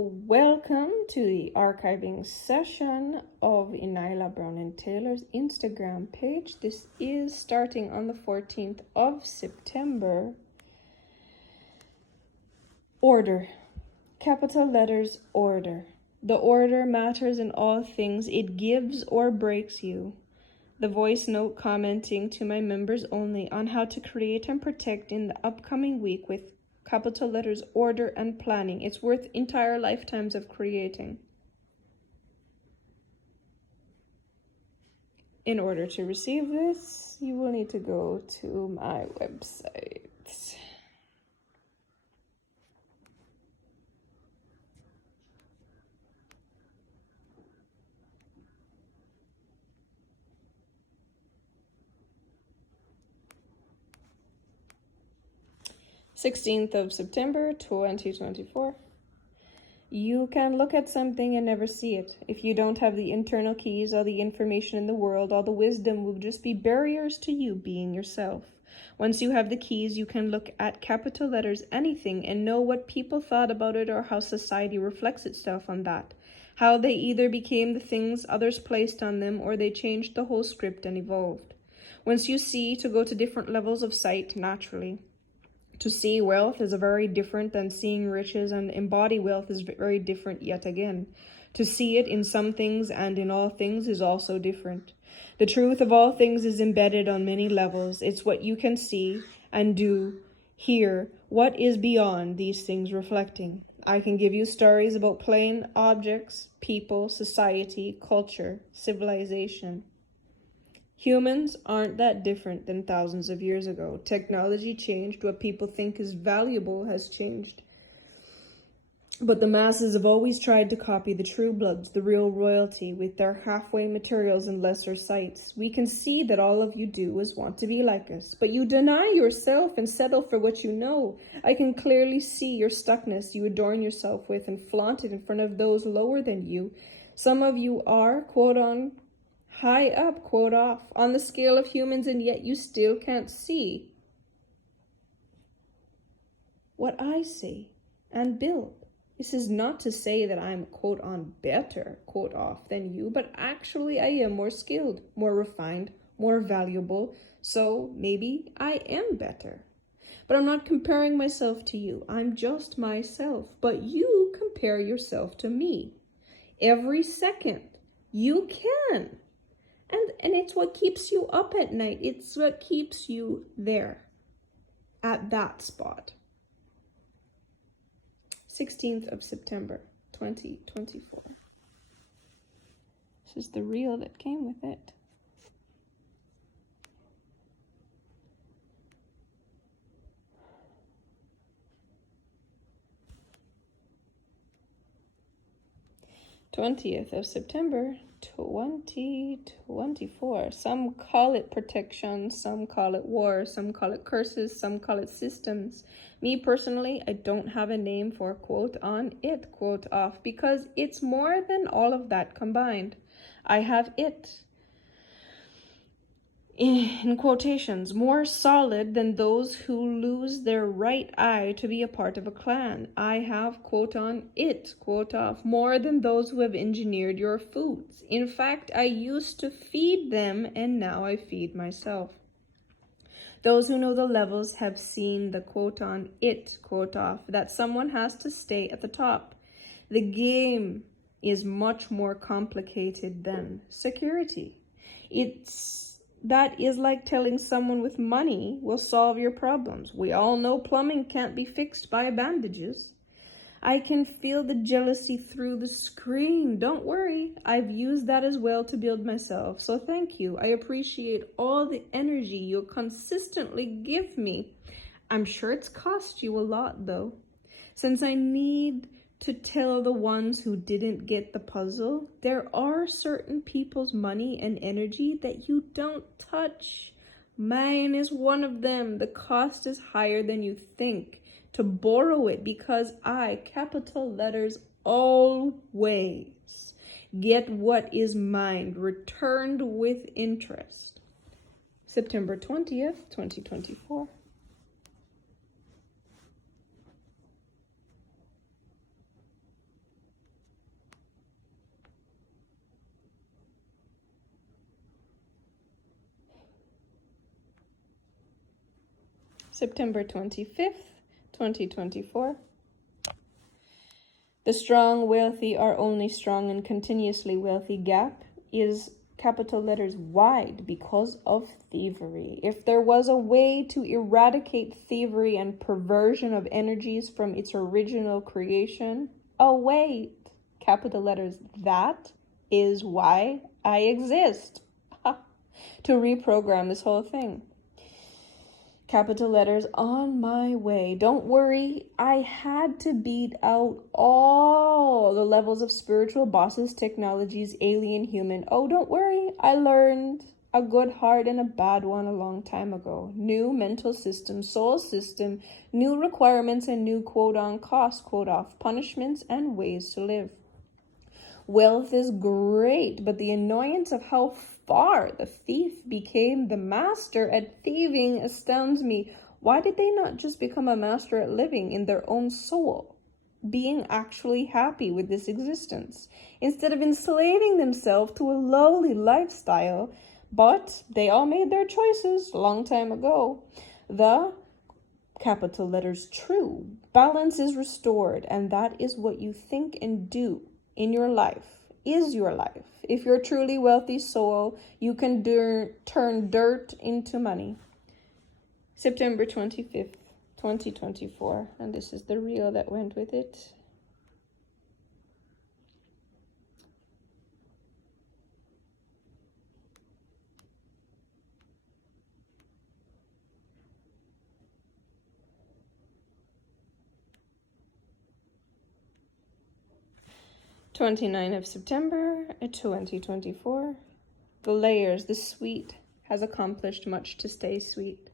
Welcome to the archiving session of Inaila Brownin Taylor's Instagram page. This is starting on the 14th of September. Order. Capital letters order. The order matters in all things. It gives or breaks you. The voice note commenting to my members only on how to create and protect in the upcoming week with capital letters order and planning. It's worth entire lifetimes of creating. In order to receive this, you will need to go to my website. 16th of September, 2024. You can look at something and never see it. If you don't have the internal keys, all the information in the world, all the wisdom will just be barriers to you being yourself. Once you have the keys, you can look at capital letters anything and know what people thought about it or how society reflects itself on that. How they either became the things others placed on them or they changed the whole script and evolved. Once you see, to go to different levels of sight naturally. To see wealth is very different than seeing riches, and embody wealth is very different yet again. To see it in some things and in all things is also different. The truth of all things is embedded on many levels. It's what you can see and do, hear, what is beyond these things reflecting. I can give you stories about plain objects, people, society, culture, civilization. Humans aren't that different than thousands of years ago. Technology changed. What people think is valuable has changed. But the masses have always tried to copy the true bloods, the real royalty, with their halfway materials and lesser sights. We can see that all of you do is want to be like us, but you deny yourself and settle for what you know. I can clearly see your stuckness you adorn yourself with and flaunt it in front of those lower than you. Some of you are, quote on, high up, quote off, on the scale of humans, and yet you still can't see what I see and build. This is not to say that I'm, quote on, better, quote off, than you, but actually I am more skilled, more refined, more valuable, so maybe I am better. But I'm not comparing myself to you. I'm just myself, but you compare yourself to me. Every second, you can. And it's what keeps you up at night. It's what keeps you there, at that spot. 16th of September, 2024. This is the reel that came with it. _20th of September, 2024. Some call it protection, some call it war, some call it curses, some call it systems. Me personally, I don't have a name for quote on it, quote off, because it's more than all of that combined. I have it, in quotations, more solid than those who lose their right eye to be a part of a clan. I have, quote on it, quote off, more than those who have engineered your foods. In fact, I used to feed them and now I feed myself. Those who know the levels have seen the quote on it, quote off, that someone has to stay at the top. The game is much more complicated than security. That is like telling someone with money will solve your problems. We all know plumbing can't be fixed by bandages. I can feel the jealousy through the screen. Don't worry, I've used that as well to build myself. So thank you. I appreciate all the energy you'll consistently give me. I'm sure it's cost you a lot though, since I need to tell the ones who didn't get the puzzle, there are certain people's money and energy that you don't touch. Mine is one of them. The cost is higher than you think to borrow it because I, capital letters, always get what is mine, returned with interest. September 20th, 2024. September 25th, 2024. The strong, wealthy are only strong and continuously wealthy gap is capital letters wide because of thievery. If there was a way to eradicate thievery and perversion of energies from its original creation, oh wait, capital letters, that is why I exist. To reprogram this whole thing. Capital letters, on my way. Don't worry, I had to beat out all the levels of spiritual bosses, technologies, alien, human. Oh, don't worry, I learned a good heart and a bad one a long time ago. New mental system, soul system, new requirements and new quote on cost, quote off, punishments and ways to live. Wealth is great, but the annoyance of how far the thief became the master at thieving astounds me. Why did they not just become a master at living in their own soul, being actually happy with this existence, instead of enslaving themselves to a lowly lifestyle? But they all made their choices a long time ago. The capital letters true balance is restored, and that is what you think and do in your life is your life. If you're truly wealthy soul, you can turn dirt into money. September 25th, 2024. And this is the reel that went with it. September 29th, 2024. The layers, the sweet has accomplished much to stay sweet.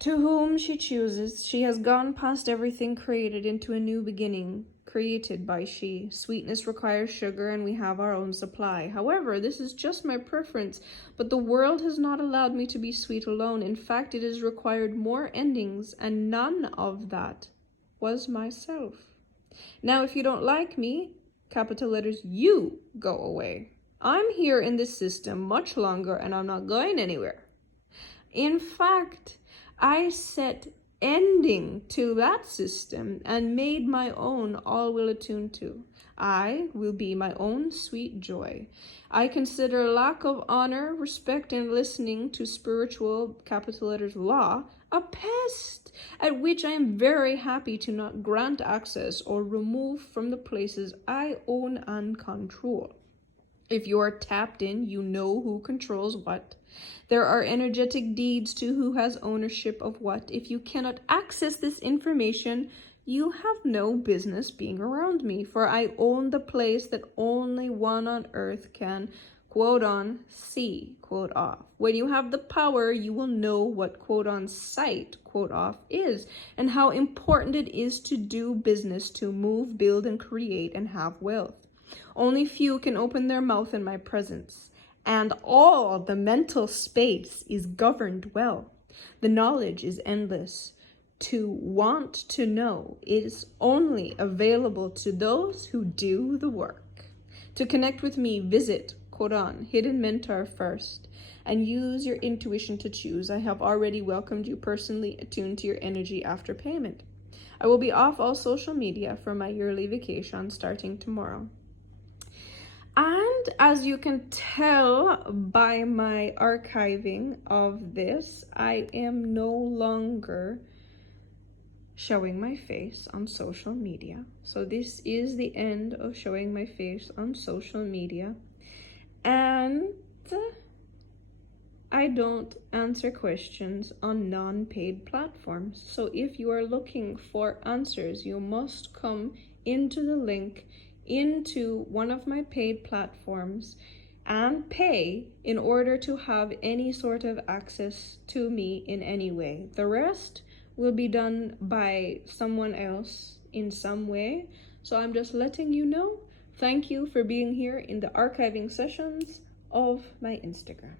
To whom she chooses, she has gone past everything created into a new beginning, created by she. Sweetness requires sugar, and we have our own supply. However, this is just my preference, but the world has not allowed me to be sweet alone. In fact, it has required more endings, and none of that was myself. Now, if you don't like me, capital letters, you go away. I'm here in this system much longer, and I'm not going anywhere. In fact, I set ending to that system and made my own, all will attune to. I will be my own sweet joy. I consider lack of honor, respect, and listening to spiritual, capital letters, law, a pest, at which I am very happy to not grant access or remove from the places I own and control. If you are tapped in, you know who controls what. There are energetic deeds to who has ownership of what. If you cannot access this information, you have no business being around me, for I own the place that only one on earth can, quote on, see, quote off. When you have the power, you will know what, quote on, sight, quote off is, and how important it is to do business, to move, build, and create, and have wealth. Only few can open their mouth in my presence, and all the mental space is governed well. The knowledge is endless. To want to know is only available to those who do the work. To connect with me, visit, quote on, Hidden Mentor first, and use your intuition to choose. I have already welcomed you personally, attuned to your energy after payment. I will be off all social media for my yearly vacation starting tomorrow. And as you can tell by my archiving of this, I am no longer showing my face on social media. So this is the end of showing my face on social media. And I don't answer questions on non-paid platforms. So if you are looking for answers, you must come into the link into one of my paid platforms and pay in order to have any sort of access to me in any way. The rest will be done by someone else in some way. So I'm just letting you know. Thank you for being here in the archiving sessions of my Instagram.